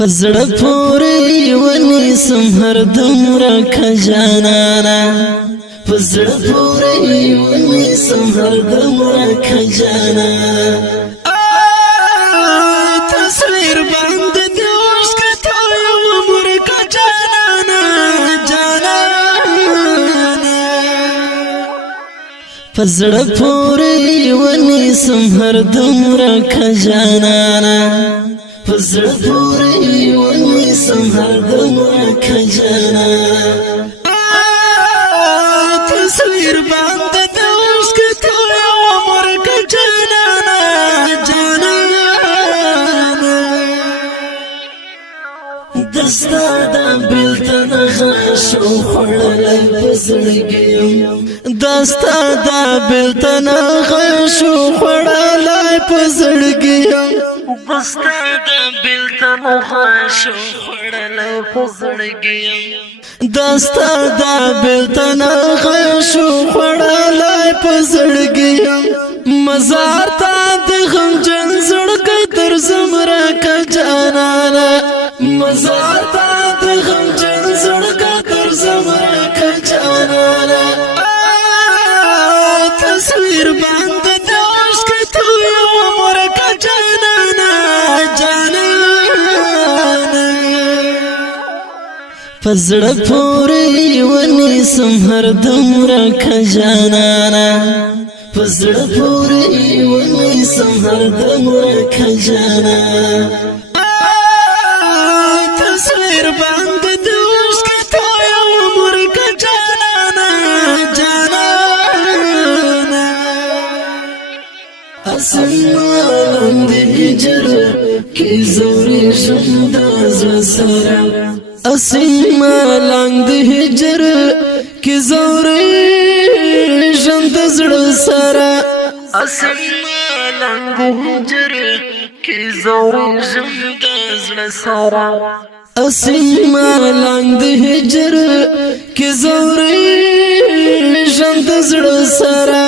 پزړه پورې ونیسم هر دومره کجانانا پزړه پورې ونیسم هر دومره کجانانا تصویر باندې د اوس کته یو عمر کجانانا جانانا پزړه پورې ونیسم هر دومره کجانانا پزړه پورې ونیسم هر دومره کجانانا تصویر باندې د اوس کته یو عمر کجانانا جانانا دستا دا بلتن غشو خوړلای پزړګیم دستا دا بلتن غشو خوړلای پزړګیم دستا دا بلتن غشو خوړلای پزړګیم دستا دا بلتن غشو خوړلای پزړګیم مزار تا د غم جن زړګ تر زمرا کجانانا مزار تا د غم جن زړګ تر زمرا کجانانا تصویر باندې د اوس کته یو عمر کجانانا جانانا پزړه پورې ونیسم هر دومره کجانانا پزړه پورې ونیسم هر دومره کجانانا تصویر باندې د اوس کته یو عمر کجانانا جانانا اسمان د هجر کې زوري شندا زسرا اسمان د هجر کې زوري شندا زسرا اسمان د هجر کې زوري شندا زسرا اسمان د هجر کې زوري شندا زسرا